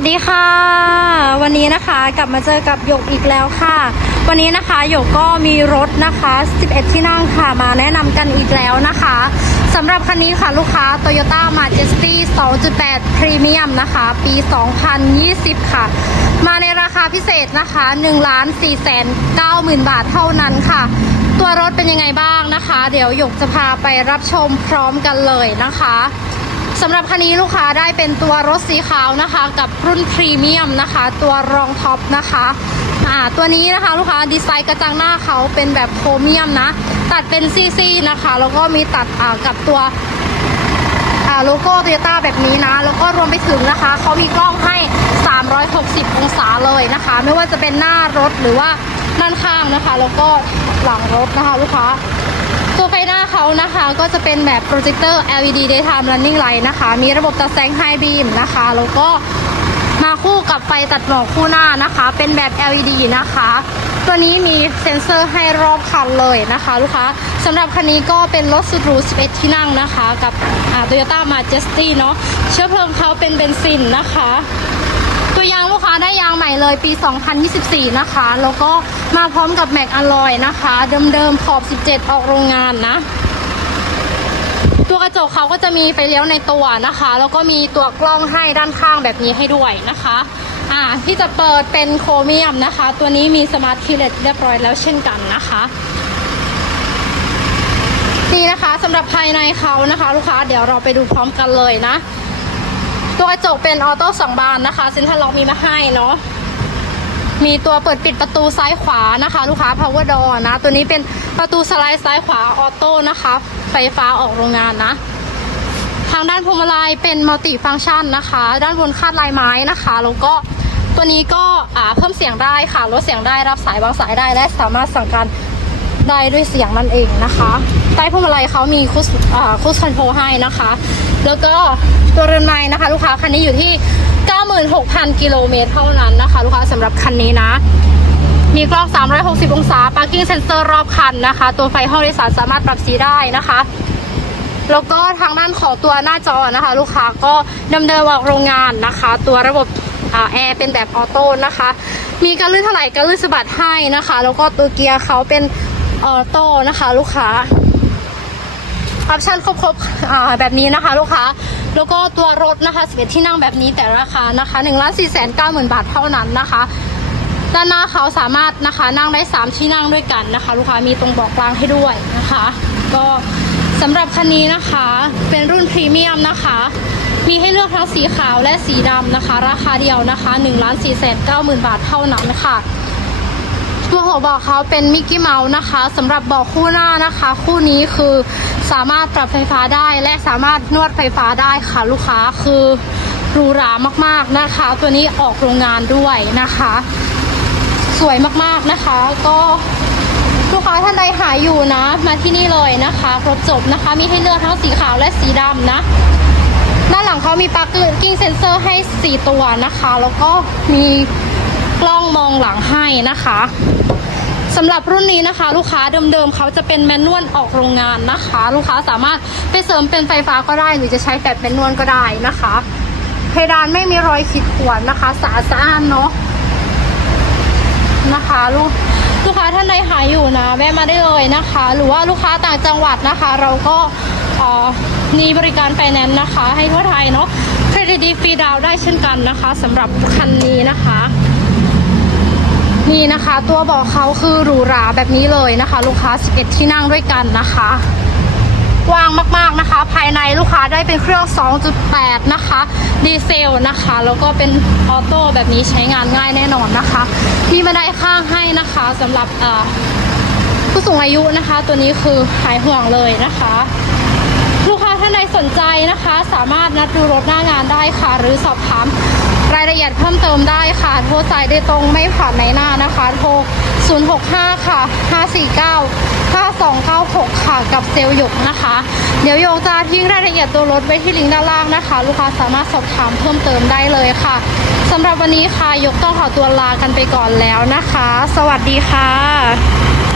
วัสดีค่ะ วันนี้นะคะกลับมาเจอกับหยกอีกแล้วค่ะ วันนี้นะคะหยกก็มีรถนะคะ 11 ที่นั่งค่ะมาแนะนำกันอีกแล้วนะคะสำหรับคันนี้ค่ะลูกค้า Toyota Majesty 2.8 Premium นะคะ ปี 2020 ค่ะ มาในราคาพิเศษนะคะ1 4 9 0 0 0 0 บาทเท่านั้นค่ะ ตัวรถเป็นยังไงบ้างนะคะ เดี๋ยวหยกจะพาไปรับชมพร้อมกันเลยนะคะ สำหรับคันนี้ลูกค้าได้เป็นตัวรถสีขาวนะคะ กับรุ่นพรีเมียมนะคะ ตัวรองท็อปนะคะอ่าตัวนี้นะคะลูกค้าดีไซน์กระจังหน้าเขาเป็นแบบโครเมียมนะ ตัดเป็นซี่ๆนะคะ แล้วก็มีตัดอ่ากับตัวอ่าโลโก้โตโยต้าแบบนี้นะ แล้วก็รวมไปถึงนะคะเขามีกล้องให้ 360 องศาเลยนะคะ ไม่ว่าจะเป็นหน้ารถหรือว่าด้านข้างนะคะ แล้วก็หลังรถนะคะ ลูกค้า ตัวไฟหน้าเขานะคะก็จะเป็นแบบโปรเจคเตอร์ LED daytime running light นะคะ มีระบบตัดแสง High beam นะคะ แล้วก็มาคู่กับไฟตัดหมอกคู่หน้านะคะ เป็นแบบ LED นะคะ ตัวนี้มีเซ็นเซอร์ให้รอบคันเลยนะคะลูกค้าสำหรับคันนี้ก็เป็นรถสุดหรู11ที่นั่งนะคะ กับ Toyota Majesty เนาะเชื้อเพลิงเขาเป็นเบนซินนะคะ ตัวยางลูกค้าได้ยางใหม่เลยปี 2024 นะคะ แล้วก็มาพร้อมกับแม็กอลอยนะคะ เดิมๆขอบ 17 ออกโรงงานนะ ตัวกระจกเขาก็จะมีไฟเลี้ยวในตัวนะคะ แล้วก็มีตัวกล้องให้ด้านข้างแบบนี้ให้ด้วยนะคะอ่าที่จะเปิดเป็นโครเมียมนะคะ ตัวนี้มีสมาร์ทคีเลสเรียบร้อยแล้วเช่นกันนะคะนี่นะคะสำหรับภายในเขานะคะ ลูกค้าเดี๋ยวเราไปดูพร้อมกันเลยนะ ตัวกระจกเป็นออโต้สองบานนะคะเซ็นทรัลล็อกมีมาให้เนาะมีตัวเปิดปิดประตูซ้ายขวานะคะ ลูกค้า power door นะ ตัวนี้เป็นประตูสไลด์ซ้ายขวาออโต้นะคะ ไฟฟ้าออกโรงงานนะ ทางด้านพวงมาลัยเป็นมัลติฟัง c t ชันนะคะ ด้านบนคาดลายไม้นะคะ แล้วก็ตัวนี้ก็อ่าเพิ่มเสียงได้ค่ะลดเสียงได้รับสายวางสายได้และสามารถสั่งการได้ด้วยเสียงนั่นเองนะคะ ใต้พวงมาลัยเขามีคุชอ่าคุชคอนโทรลให้นะคะ แล้วก็ตัวเรือนไม้นะคะ ลูกค้าคันนี้อยู่ที่ 96,000 กิโลเมตรเท่านั้นนะคะ ลูกค้าสำหรับคันนี้นะ มีกล้อง 360 องศา parking sensor รอบคันนะคะ ตัวไฟห้องโดยสารสามารถปรับสีได้นะคะแล้วก็ทางด้านของตัวหน้าจอนะคะ ลูกค้าก็ดำเนินออกโรงงานนะคะ ตัวระบบอแอร์เป็นแบบออโต้นะคะ มีการลื่นเท่าไหร่การลื่นสะบัดให้นะคะ แล้วก็ตัวเกียร์เขาเป็นออโต้นะคะ ลูกค้า ออปชั่นครบๆแบบนี้นะคะลูกค้าแล้วก็ตัวรถนะคะ11ที่นั่งแบบนี้แต่ราคานะคะ1 4 9 0 0 0 0บาทเท่านั้นนะคะ ด้านหน้าเขาสามารถนะคะนั่งได้ 3 ที่นั่งด้วยกันนะคะ ลูกค้ามีตรงเบอกกลางให้ด้วยนะคะ ก็สำหรับคันนี้นะคะเป็นรุ่นพรีเมียมนะคะ มีให้เลือกทั้งสีขาวและสีดำนะคะ ราคาเดียวนะคะ1 4 9 0 0 0 0บาทเท่านั้นค่ะตัวหัวเบอกเขาเป็นมิกกี้เมาส์นะคะสำหรับเบอกคู่หน้านะคะ คู่นี้คือ สามารถปรับไฟฟ้าได้และสามารถนวดไฟฟ้าได้ค่ะลูกค้าคือหรูหรามากๆนะคะ ตัวนี้ออกโรงงานด้วยนะคะ สวยมากๆนะคะ ก็ลูกค้าท่านใดหายอยู่นะ มาที่นี่เลยนะคะ ครบจบนะคะ มีให้เลือกทั้งสีขาวและสีดำนะด้านหลังเขามีปลั๊กกิ้งเซนเซอร์ให้ 4 ตัวนะคะ แล้วก็มีกล้องมองหลังให้นะคะ สำหรับรุ่นนี้นะคะ ลูกค้าเดิมๆเขาจะเป็นแมนนวลออกโรงงานนะคะ ลูกค้าสามารถไปเสริมเป็นไฟฟ้าก็ได้ หรือจะใช้แบบแมนนวลก็ได้นะคะ เพดานไม่มีรอยขีดข่วนนะคะสะอาดสะอ้านเนาะนะคะลูกลูกค้าท่านใดหายอยู่นะแวะมาได้เลยนะคะ หรือว่าลูกค้าต่างจังหวัดนะคะ เราก็มีบริการไฟแนนซ์นะคะ ให้ทั่วไทยเนาะเครดิตดีฟรีดาวได้เช่นกันนะคะสำหรับคันนี้นะคะ นี่นะคะ ตัวเบอกเขาคือหรูหราแบบนี้เลยนะคะ ลูกค้า 11 ที่นั่งด้วยกันนะคะกว้างมากๆนะคะ ภายในลูกค้าได้เป็นเครื่อง 2.8 นะคะ ดีเซลนะคะ แล้วก็เป็นออโต้แบบนี้ใช้งานง่ายแน่นอนนะคะมีบันไดข้างให้นะคะสำหรับผู้สูงอายุนะคะ ตัวนี้คือหายห่วงเลยนะคะ ลูกค้าท่านใดสนใจนะคะ สามารถนัดดูรถหน้างานได้ค่ะ หรือสอบถาม รายละเอียดเพิ่มเติมได้ค่ะ โทรสายโดยตรงไม่ผ่านในหน้านะคะ โทร 065 ค่ะ 549 5296 ค่ะ กับเซลล์หยกนะคะ เดี๋ยวโยกจะทิ้งรายละเอียดตัวรถไว้ที่ลิงก์ด้านล่างนะคะ ลูกค้าสามารถสอบถามเพิ่มเติมได้เลยค่ะสำหรับวันนี้ค่ะยกต้องขอตัวลากันไปก่อนแล้วนะคะ สวัสดีค่ะ